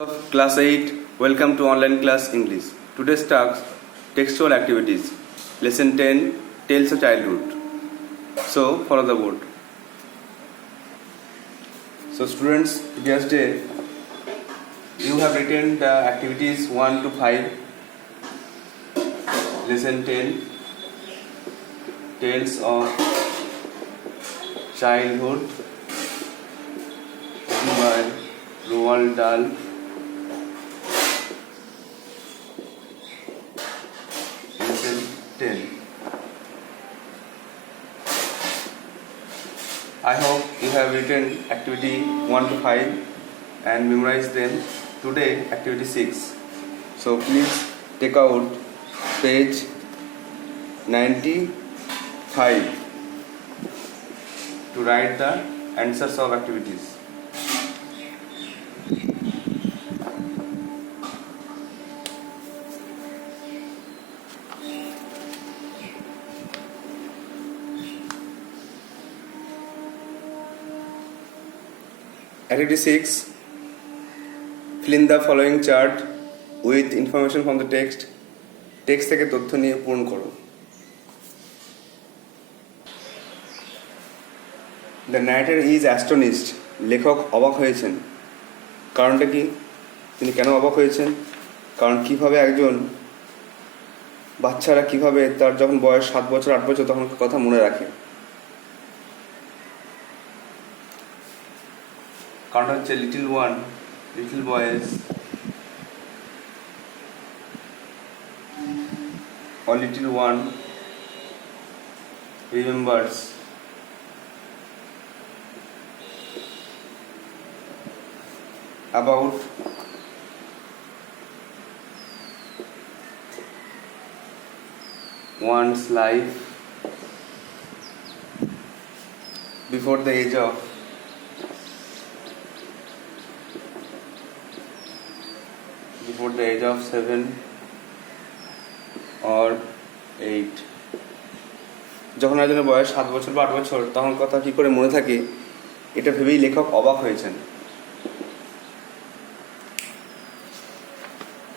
Class 8, welcome to online class English. Today's task, textual activities. Lesson 10, Tales of Childhood. So, follow the board. So, students, today's day, you have written the activities 1 to 5. Lesson 10, Tales of Childhood by Roald Dahl. Lesson 10. I hope you have written activity 1 to 5 and memorized them. Today, activity 6. So please take out page 95 to write the answers of activities. Activity 6. Fill in the following chart with information from the text. Text থেকে তথ্য নিয়ে পূরণ করো। The narrator is astonished. লেখক অবাক হয়েছেন। কারণটা কি? তিনি কেন অবাক হয়েছেন? কারণ কিভাবে একজন বাচ্চারা কিভাবে তার যখন বয়স 7 বছর 8 বছর তখন কথা মনে রাখে। কারণ হচ্ছে little boys or little one remembers about one's life before the age of 7 or 8. যখন একজনের বয়স 7 বছর বা 8 বছর তখন কথা কি করে মনে থাকে এটা ভেবেই লেখক অবাক হয়েছেন।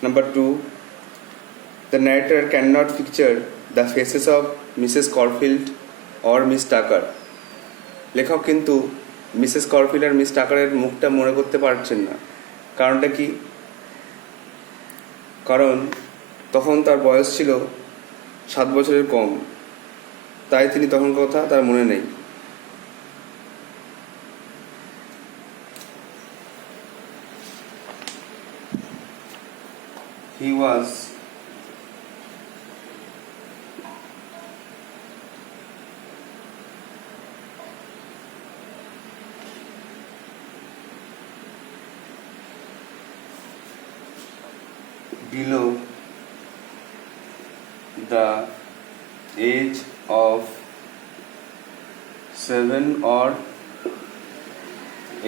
Number 2, the narrator cannot picture the faces of Mrs. Corfield or Miss Tucker. লেখক কিন্তু মিসেস করফিল্ড আর মিস টাকারের মুখটা মনে করতে পারছেন না। কারণটা কি? কারণ তখন তার বয়স ছিল 7 বছরের কম, তাই তিনি তখন কথা তার মনে নেই। He was below the age of 7 or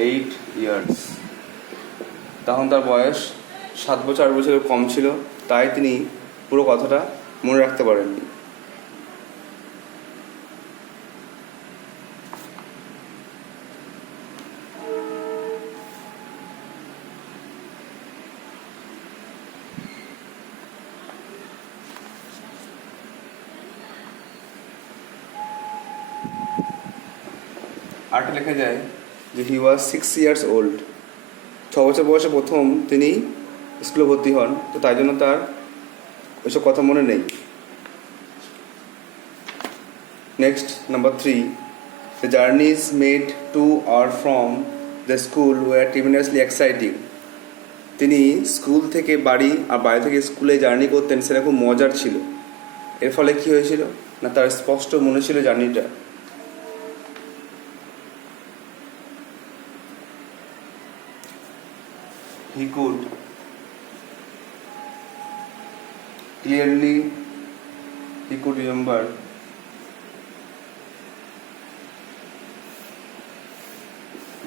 8 years. তখন তার বয়স 7 বছর 8 বছরের কম ছিল, তাই তিনি পুরো কথাটা মনে রাখতে পারেননি। আর্টে লেখা যায় যে হি ওয়াজ 6 years old. 6 বছর বয়সে প্রথম তিনি স্কুলে ভর্তি হন, তো তাই জন্য তার ওইসব কথা মনে নেই। Next, number 3, the journeys made to or from the school were tremendously exciting. তিনি স্কুল থেকে বাড়ি আর বাড়ি থেকে স্কুলে জার্নি করতেন, সেটা খুব মজার ছিল। এর ফলে কি হয়েছিল না, তার স্পষ্ট মনে ছিল জার্নিটা। He could remember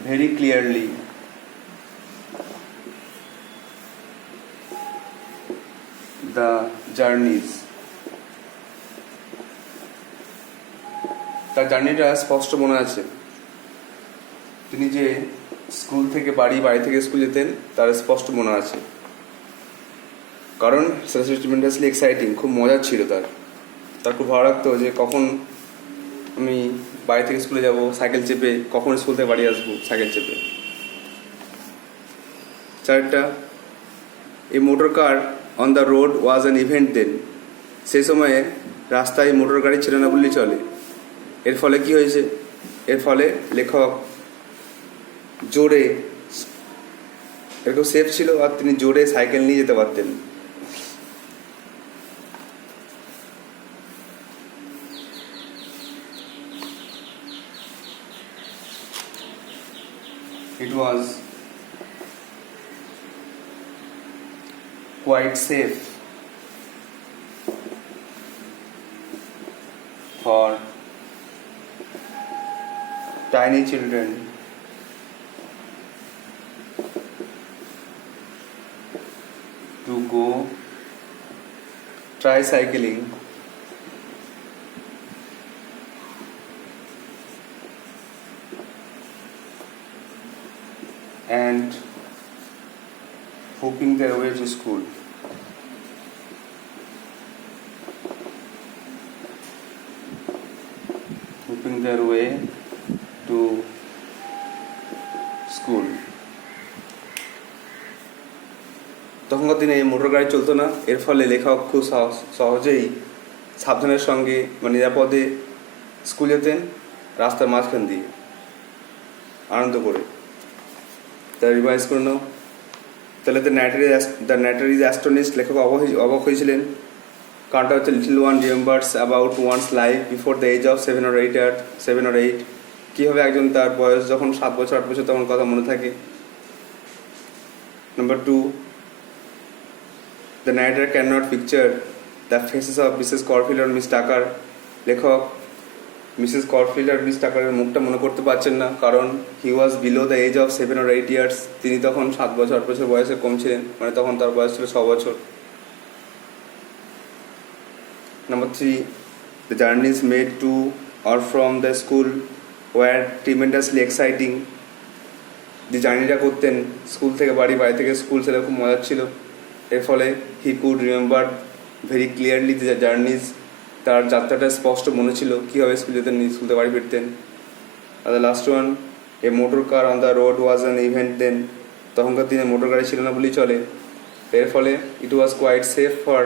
very clearly the journeys. তার জার্নিটা স্পষ্ট মনে আছে। তিনি যে স্কুল থেকে বাড়ি, বাড়ি থেকে স্কুল যেতেন তার স্পষ্ট মনে আছে, কারণ সেটা ট্রিমেন্ডাসলি এক্সাইটিং, খুব মজার ছিল। তার খুব ভালো লাগতো যে কখন আমি বাড়ি থেকে স্কুলে যাব সাইকেল চেপে, কখন স্কুল থেকে বাড়ি আসবো সাইকেল চেপে। চারটা, a motor car on the road was an event then. সেই সময়ে রাস্তায় মোটর গাড়ি ছিল না বললেই চলে। এর ফলে কি হয়েছে? এর ফলে লেখক জোরে, এরকম সেফ ছিল আর তিনি জোরে সাইকেল নিয়ে যেতে পারতেন। It was quite safe for tiny children to go tricycling and hoping their way to school. Hoping their way to school. তখনকার দিনে মোটর গাড়ি চলতো না, এর ফলে লেখক খুব সহজেই সাবধানের সঙ্গে বা নিরাপদে স্কুল যেতেন রাস্তার মাঝখান দিয়ে আনন্দ করে। তা রিভাইজ করে নাও। তাহলে দ্য ন্যাটার ইজ অ্যাস্টনিশড, লেখক অবাক হয়েছিলেন। কারণটা হচ্ছে little one remembers about one's life before the age of 7 or 8। কীভাবে একজন তার বয়স যখন 7 বছর 8 বছর তখন কথা মনে থাকে। Number 2, the narrator cannot picture the faces of Mrs Corfield আর মিস টাকার। লেখক মিসেস করফিল্ড আর মিস টাকারের মুখটা মনে করতে পারছেন না, কারণ he was below the age of 7 or 8 years। তিনি তখন 7 বছর 8 বছর বয়সে কম ছিলেন, মানে তখন তার বয়স ছিল 6 বছর। Number 3, the journeys made to or from the school were tremendously exciting। যে জার্নিটা করতেন স্কুল থেকে বাড়ি, বাড়ি থেকে স্কুল, সেটা খুব মজার ছিল। এর ফলে he could remember very clearly the জার্নিজ, তার যাত্রাটা স্পষ্ট মনে ছিল, কীভাবে স্কুল যেতেন, স্কুল থেকে বাড়ি ফিরতেন। আর the last one, a motor car on the road was an event then. তখনকার দিনে মোটর গাড়ি ছিল না বলেই চলে। এর ফলে it was quite safe for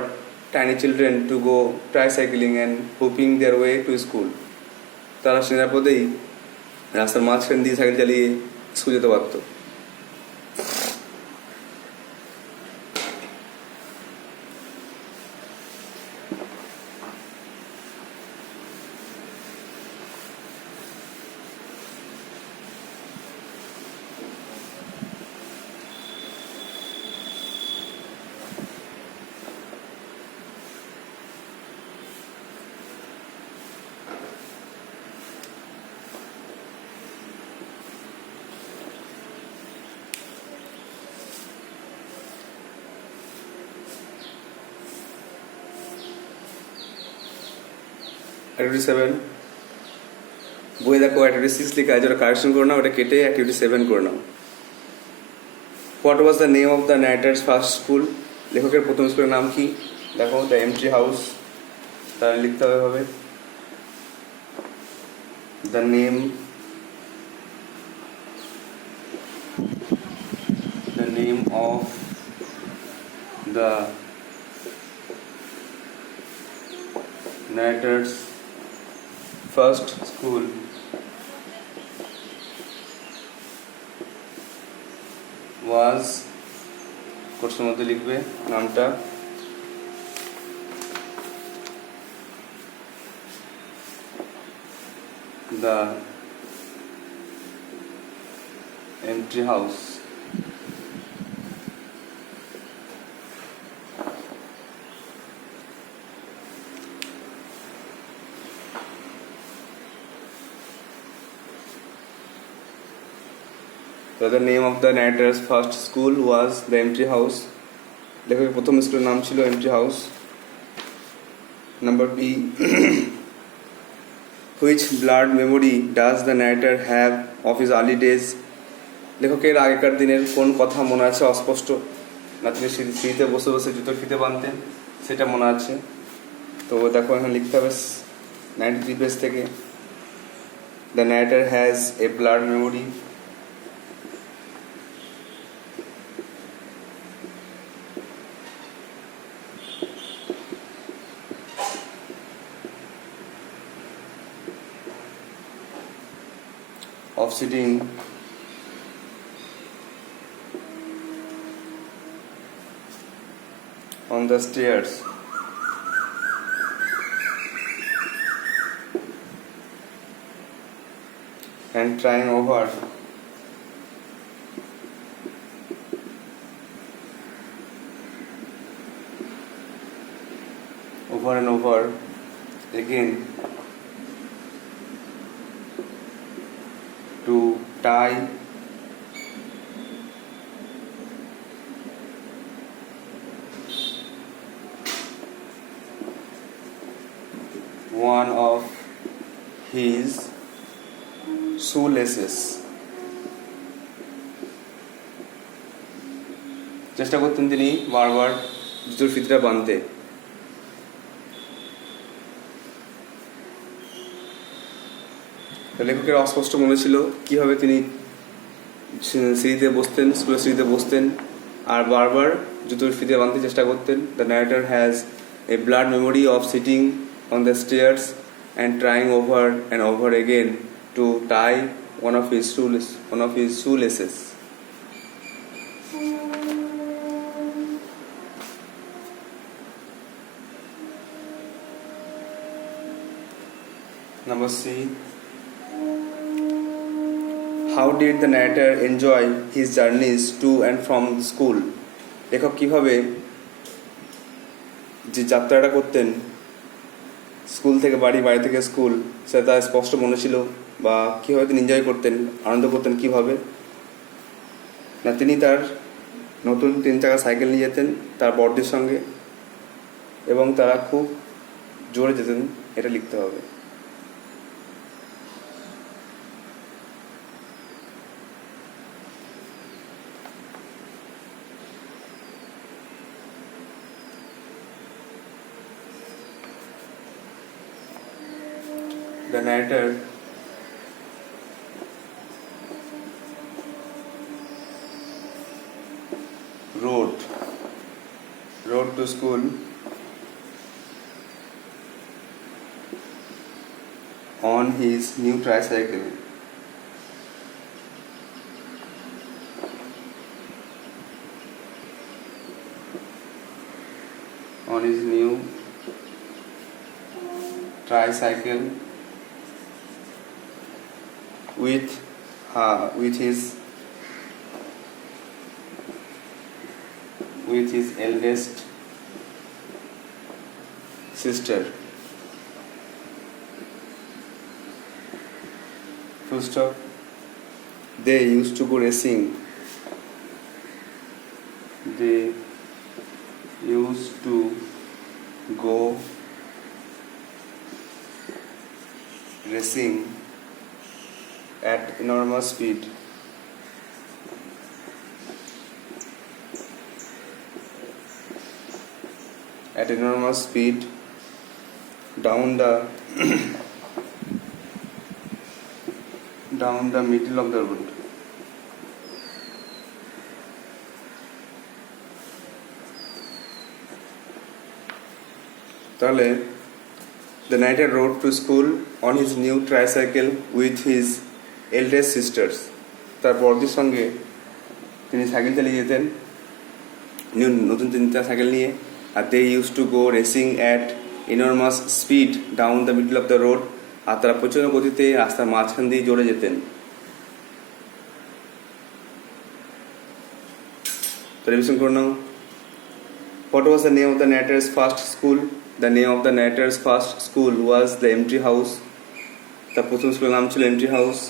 tiny children to go tricycling and hoping their way to school। তারা নিরাপদেই রাস্তার মাঝখান দিয়ে সাইকেল চালিয়ে স্কুল যেতে পারত। অ্যাক্টিভিটি 7, বই দেখো অ্যাক্টিভিটি 6 লেখা আছে, ওটা কারেকশন করে নাও, ওটা কেটে অ্যাক্টিভিটি 7 করে নাও। What was the name of the narrator's first school. লেখকের প্রথম স্কুলের নাম কি? দেখো দ্য এমটি হাউস, তাহলে লিখতে হবে the name of the narrator's first school was, কোর্সের মধ্যে লিখবে নামটা, the empty house. The name of the narrator's first school was the Empty House। লেখকের প্রথম স্কুলের নাম ছিল empty house. Number B, which blurred memory does the narrator have of his early days? লেখকের আগেকার দিনের কোন কথা মনে আছে অস্পষ্ট, না তিনি সিঁড়িতে বসে বসে জুতোর ফিতে বাঁধতেন সেটা মনে আছে। তো দেখো এখানে লিখতে হবে 93 পেজ থেকে, the narrator has a blurred memory of sitting on the stairs and trying over and over again to tie one of his shoelaces. চেষ্টা করতেন তিনি বারবার জুতোর ফিতটা বাঁধতে। লেখকের অস্পষ্ট মনে ছিল কিভাবে তিনি সিঁড়িতে বসতেন, স্কুলের সিঁড়িতে বসতেন আর বারবার জুতোর ফিতে বাঁধতে চেষ্টা করতেন। The narrator has a blurred memory of sitting on the stairs and trying over and over again to tie one of his shoelaces. Number C. How did the narrator enjoy his journeys to and from school? লেখক কিভাবে যে যাত্রাটা করতেন স্কুল থেকে বাড়ি, বাড়ি থেকে স্কুল, সেটা তার স্পষ্ট মনে ছিল, বা কীভাবে তিনি এনজয় করতেন, আনন্দ করতেন কীভাবে না তিনি তার নতুন 3 চাকা সাইকেল নিয়ে যেতেন তার বড়দের সঙ্গে এবং তারা খুব জোরে যেতেন, এটা লিখতে হবে। The narrator rode to school on his new tricycle. On his new tricycle with his eldest sister. Full stop. They used to go racing. They used to go racing at enormous speed. At enormous speed down the down the middle of the road. তাহলে the narrator rode to school on his new tricycle with his eldest sisters. তার বড়দের সঙ্গে তিনি সাইকেল চালিয়ে যেতেন, নতুন 3টা সাইকেল নিয়ে। আর they used to go racing at enormous speed down the middle of the road. আর তারা প্রচণ্ড গতিতে রাস্তার মাঝখান দিয়ে জোরে যেতেন। তো রিভিশন করে নাও। What was the name of the narrator's first school? The name of the narrator's first school was the Empty House. তার প্রথম স্কুলের নাম ছিল Empty House.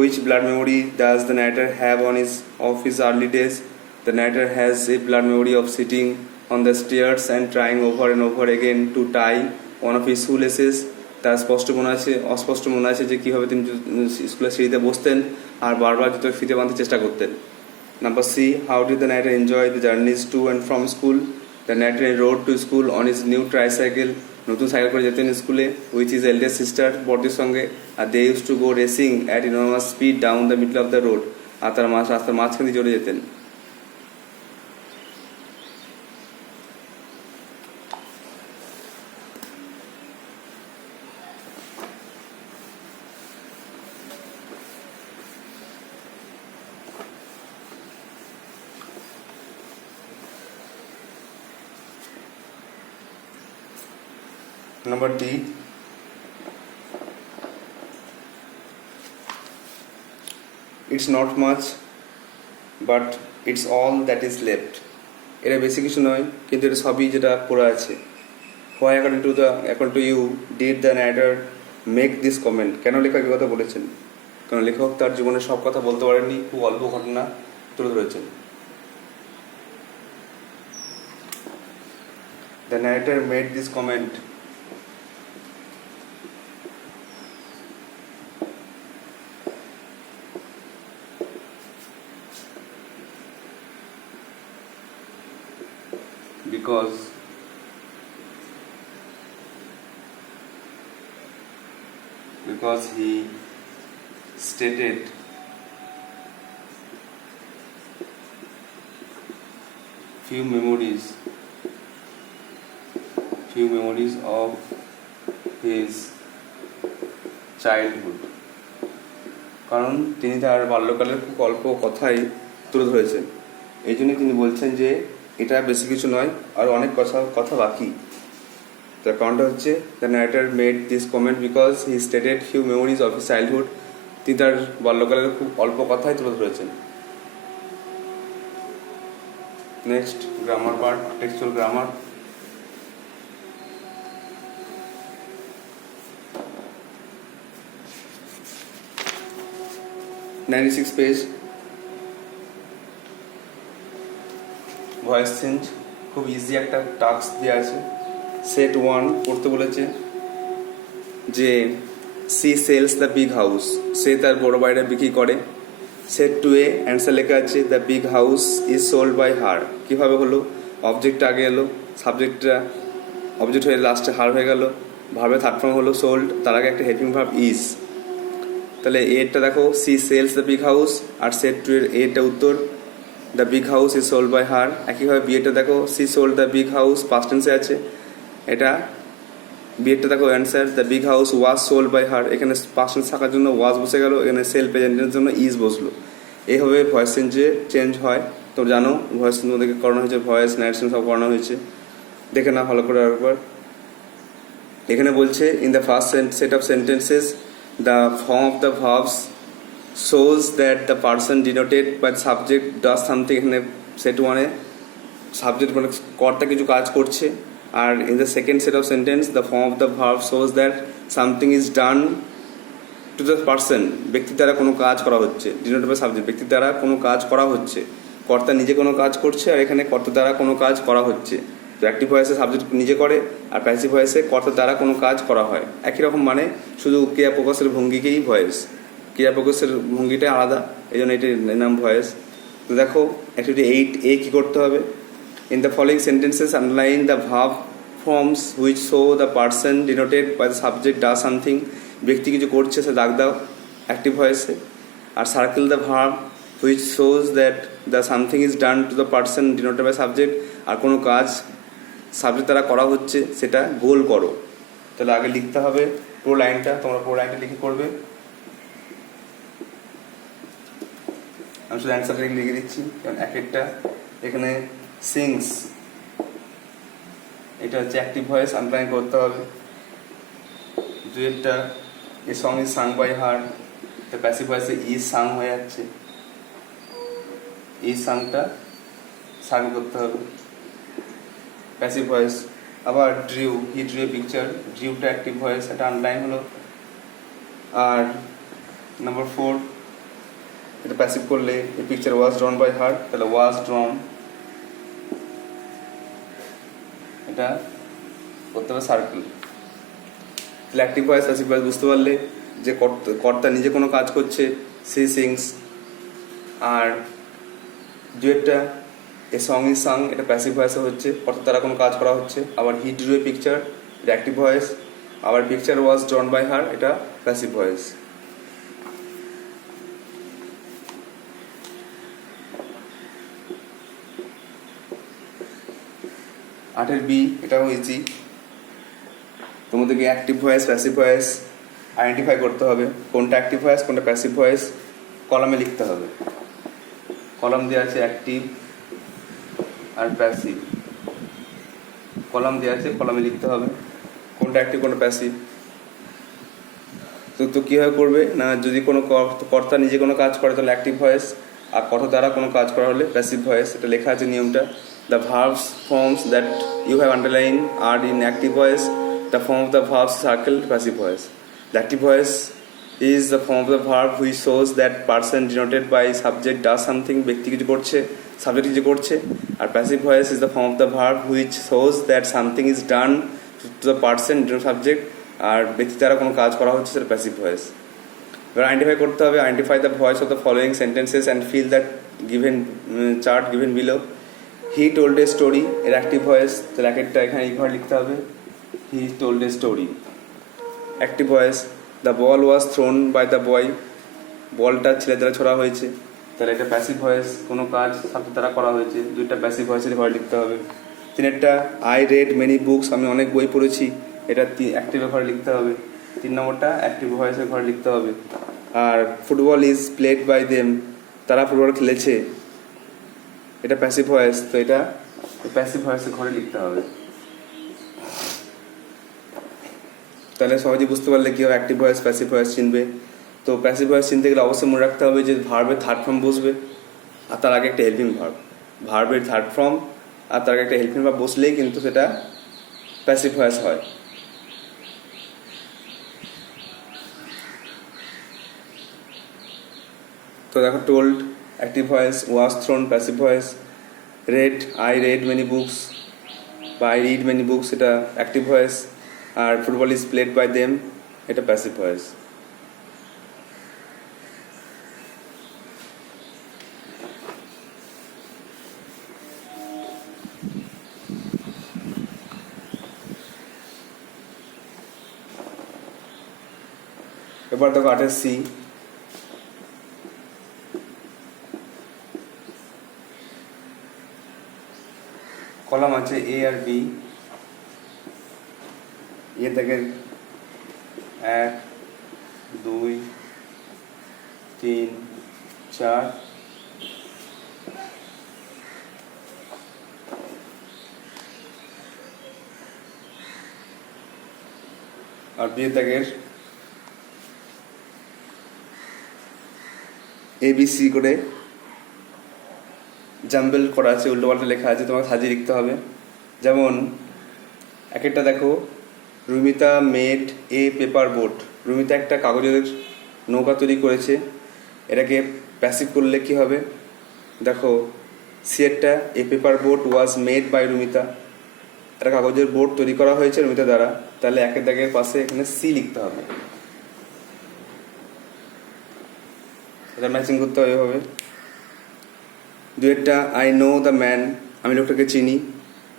Which blood memory does the narrator have of his early days? The narrator has a blood memory of sitting on the stairs and trying over and over again to tie one of his shoelaces. তার স্পষ্ট মনে আছে অস্পষ্ট মনে আছে যে কীভাবে তিনি স্কুলের সিঁড়িতে বসতেন আর বারবার জুতোর ফিতে বাঁধতে চেষ্টা করতেন। Number C, how did the narrator enjoy the journeys to and from school? The narrator rode to school on his new tricycle. নতুন সাইকেল করে যেতেন স্কুলে, উইচ ইজ এল্ডেস্ট সিস্টার, বড়দির সঙ্গে। আর they use to go racing at enormous speed down the middle of the road. আর তার রাস্তার মাঝখানে দিয়ে চলে যেতেন। Number D, it's not much but it's all that is left. এটা বেশি কিছু নয় কিন্তু এটা সবই যেটা পড়ে আছে। Why according to you did the narrator make this comment? কেন লেখক এই কথা বলেছেন? কারণ লেখক তার জীবনের সব কথা বলতে পারেননি, খুব অল্প ঘটনা তুলে ধরেছেন। The narrator made this comment because he stated few memories of his childhood. কারণ তিনি তার বাল্যকালের খুব অল্প কথাই তুলে ধরেছেন। এই জন্য তিনি বলছেন যে এটা বেশি কিছু নয়, আর অনেক কথা বাকি। তার কারণটা হচ্ছে the narrator made this comment because he stated few memories of his childhood. তিনি তার বাল্যকালের খুব অল্প কথাই তুলে ধরেছেন। Next grammar part, textual grammar. Page, voice change, খুব ইজি একটা টাস্ক দেওয়া আছে। সেট 1 পড়তে বলেছে যে she sells the big house, সে তার বড় বাড়িটা বিক্রি করে। সেট 2 এ অ্যান্সার লেখা আছে the big house is sold by her. কীভাবে হলো? অবজেক্টটা আগে এলো, সাবজেক্টটা অবজেক্ট হয়ে লাস্টে হার হয়ে গেল, ভার্বের থার্ড ফর্ম হলো সোল্ড, তার আগে একটা হেল্পিং ভার্ব ইজ। তাহলে এরটা দেখো she sells the big house, আর সেট 2 এর এরটা উত্তর the big house is sold by her. একইভাবে বিয়েটা দেখো she sold the big house, past টেন্সে আছে, এটা বিয়েটা দেখো answer the big house was sold by her. এখানে পাস্ট টেন্স থাকার জন্য ওয়াজ বসে গেল, এখানে সেল প্রেজেন্টের জন্য ইজ বসলো। এইভাবে ভয়েস চেঞ্জ হয়। তো জানো ভয়েস তোমাদেরকে করানো হয়েছে, ভয়েস ন্যারেশন সব করানো হয়েছে, দেখে না ভালো করে আরেকবার। এখানে বলছে in the first set of sentences the form of the verbs shows that the person denoted by subject does something. এখানে সেট 1 এ সাবজেক্ট মানে কর্তা কিছু কাজ করছে, আর in the second set of sentence the form of the verb shows that something is done to the person, ব্যক্তির দ্বারা কোনো কাজ করা হচ্ছে। ডিনোটেড বাই সাবজেক্ট, ব্যক্তির দ্বারা কোনো কাজ করা হচ্ছে, কর্তা নিজে কোনো কাজ করছে, আর এখানে কর্তার দ্বারা কোনো কাজ করা হচ্ছে। তো অ্যাক্টিভ ভয়েসে সাবজেক্ট নিজে করে, আর প্যাসিভ ভয়েসে কর্তার দ্বারা কোনো কাজ করা হয়। একই রকম মানে, শুধু ক্রিয়া প্রকাশের ভঙ্গিকেই ভয়েস, ক্রিয়া প্রকাশের ভঙ্গিটাই আলাদা, এই জন্য এটির নাম ভয়েস। তো দেখো অ্যাকচুয়ালি 8A কী করতে হবে? In the following sentences underline the verb forms which show the person denoted by the subject does something. ব্যক্তি কিছু করছে সে দাগ দাও অ্যাক্টিভ ভয়েসে, আর circle the verb which shows that the something is done to the person denoted by subject. আর কোনো কাজ সাবজেক্ট দ্বারা করা হচ্ছে সেটা গোল করো। তাহলে আগে লিখতে হবে পুরো লাইনটা, তোমরা পুরো লাইনটা লিখে করবে। আমি শুধু অ্যান্সারটা লিখে দিচ্ছি, কারণ এক একটা এখানে সিংস, এটা হচ্ছে অ্যাক্টিভ ভয়েস, আন্ডারলাইন করতে হবে। দুইটা a song is sung by her, তো প্যাসিভ ভয়েসে ইজ সাং হয়ে যাচ্ছে, এই সাংটা সার্কেল করতে হবে প্যাসিভ ভয়েস। আবার drew, he drew a picture, ড্রিউটা অ্যাক্টিভ ভয়েস, এটা আন্ডারলাইন হলো। আর নাম্বার 4 এটা প্যাসিভ করলে এই পিকচার ওয়াজ ড্রন বাই হার, তাহলে ওয়াজ ড্রন, এটা করতে হবে সার্কেল। তাহলে অ্যাক্টিভ ভয়েস প্যাসিভ ভয়েস বুঝতে পারলে যে কর্তা নিজে কোনো কাজ করছে, সি সিংস। আর ডুয়েটটা এ সং ইজ সাং, এটা প্যাসিভ ভয়েসে হচ্ছে, কর্তা দ্বারা কোনো কাজ করা হচ্ছে। আবার হি ড্রু এ পিকচার, এটা অ্যাক্টিভ ভয়েস। আবার picture was drawn by her, এটা প্যাসিভ ভয়েস। আটের বি, এটাও ইজি। তোমাদেরকে active voice passive voice identify করতে হবে, কোনটা অ্যাক্টিভ ভয়েস কোনটা প্যাসিভ ভয়েস কলামে লিখতে হবে। কলাম দেওয়া আছে অ্যাক্টিভ আর প্যাসিভ, কলাম দেওয়া আছে, কলামে লিখতে হবে কোনটা অ্যাক্টিভ কোনটা প্যাসিভ। তো কীভাবে করবে না, যদি কোনো কর্তা নিজে কোনো কাজ করে তাহলে অ্যাক্টিভ ভয়েস, আর কর্তা দ্বারা কোনো কাজ করা হলে প্যাসিভ ভয়েস। এটা লেখা আছে নিয়মটা। The verbs forms that you have underline are in active voice, the form of the verb circled passive voice. The active voice is the form of the verb which shows that person denoted by subject does something, ব্যক্তি কিছু করছে, সাবজেক্ট কিছু করছে। আর passive voice is the form of the verb which shows that something is done to the person denoted subject, আর ব্যক্তি দ্বারা কোনো কাজ করা হচ্ছে, সেটা passive voice। এবার আইডেন্টিফাই করতে হবে, identify the voice of the following sentences and fill that given chart given below. He told a story, এর অ্যাক্টিভ ভয়েস, তাহলে এক একটা এখানে এই ঘর লিখতে হবে। He told a story. Active voice, the ball was thrown by the boy, বলটা ছেলে দ্বারা ছোড়া হয়েছে, তাহলে এটা প্যাসিভ ভয়েস, কোনো কাজ ছাত্র দ্বারা করা হয়েছে, দুইটা প্যাসিভ ভয়েসের ঘরে লিখতে হবে। তিনেরটা আই রেড মেনি বুকস, আমি অনেক বই পড়েছি, এটা অ্যাক্টিভের ঘরে লিখতে হবে। 3 নম্বরটা অ্যাক্টিভ ভয়েসের ঘরে লিখতে হবে। আর football is played by them, তারা ফুটবল খেলেছে, এটা প্যাসিভ ভয়েস, তো এটা প্যাসিভ ভয়েসের ঘরে লিখতে হবে। তাহলে সহজেই বুঝতে পারলে কী হবে অ্যাক্টিভ ভয়েস প্যাসিভ ভয়েস চিনবে। তো প্যাসিভ ভয়েস চিনতে গেলে অবশ্যই মনে রাখতে হবে যে ভার্বের থার্ড ফর্ম বসবে, আর তার আগে একটা হেল্পিং ভার্ব। ভার্বের থার্ড ফর্ম আর তার আগে একটা হেল্পিং ভার্ব বসলেই কিন্তু সেটা প্যাসিভ ভয়েস হয়। তো দেখো, told active voice, was thrown passive voice, read I read many books বা আই রিড মেনি বুকস, এটা অ্যাক্টিভ ভয়েস। আর football is played by them, এটা প্যাসিভ ভয়েস। এবার দেখো 8 সি, কলাম আছে এ আর বি। এ থেকে 1 2 3 4, আর বি থেকে ABC করে জাম্বেল করা আছে, উল্টোপাল্টা লেখা আছে, তোমাকে সাজিয়ে লিখতে হবে। যেমন এক একটা দেখো, Rumita made a paper boat, Rumita একটা কাগজের নৌকা তৈরি করেছে, এটাকে প্যাসিভ করলে কি হবে দেখো, সিয়েরটা a paper boat was made by Rumita, একটা কাগজের বোট তৈরি করা হয়েছে রুমিতা দ্বারা, তাহলে একের দাগের পাশে এখানে সি লিখতে হবে, এটা ম্যাচিং করতে হবে এভাবে। দুয়েরটা আই নো দ্য ম্যান, আমি লোকটাকে চিনি,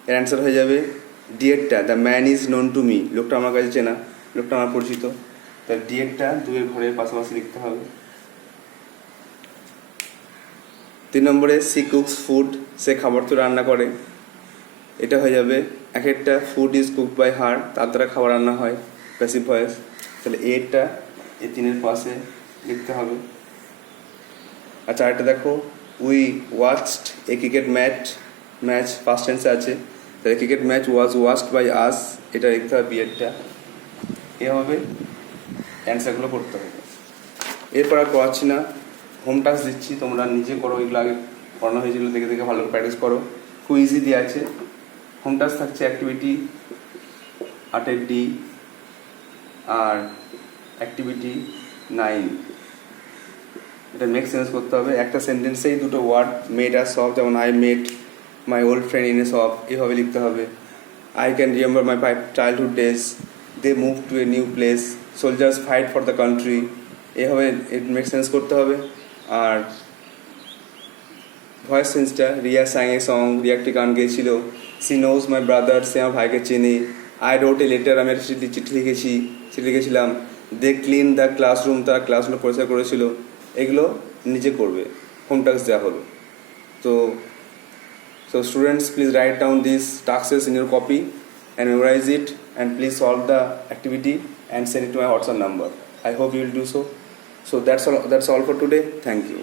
এর অ্যান্সার হয়ে যাবে ডিয়েরটা the man is known to me, লোকটা আমার কাছে চেনা, লোকটা আমার পরিচিত, তাহলে ডিয়েরটা দুয়ের ঘরের পাশাপাশি লিখতে হবে। 3 নম্বরে সি কুকস ফুড, সে খাবার তো রান্না করে, এটা হয়ে যাবে এক একটা food is cooked by her, তার দ্বারা খাবার রান্না হয়, প্যাসিভ ভয়েস, তাহলে এরটা এই 3-এর পাশে লিখতে হবে। আচ্ছা আরেকটা দেখো, we watched a cricket match first টেন্সে আছে, তাহলে cricket match was watched by us, এটা লিখতে হবে বিয়েরটা, এভাবে অ্যান্সারগুলো করতে হবে। এরপর আর করাচ্ছি না, হোম টাস্ক দিচ্ছি, তোমরা নিজে করো, এগুলো আগে পড়ানো হয়েছিল, দেখে দেখে ভালো করে প্র্যাকটিস করো, খুব ইজি দিয়ে আছে। হোম টাস্ক থাকছে অ্যাক্টিভিটি 8 ডি আর অ্যাক্টিভিটি 9, এটা মেক সেন্স করতে হবে, একটা সেন্টেন্সেই দুটো ওয়ার্ড মেড আর শপ, যেমন I made my old friend in a shop, এইভাবে লিখতে হবে। I can remember my childhood days, they moved to a new place, soldiers fight for the country, এভাবে it makes sense করতে হবে। আর ভয়েস সেন্সটা, Riya sang a song, Riya একটি গান গেয়েছিল, she knows my brother, সে আমার ভাইকে চেনে, I wrote a letter, আমি একটা চিঠি লিখেছিলাম, they clean the classroom, তারা ক্লাসরুম পরিষ্কার করেছিল। এগুলো নিজে করবে, হোম টাস্ক দেওয়া হলো। So students, please write down these tasks in your copy and memorize it, and please solve the activity and send it to my WhatsApp number. I hope you will do so. So that's all for today. Thank you.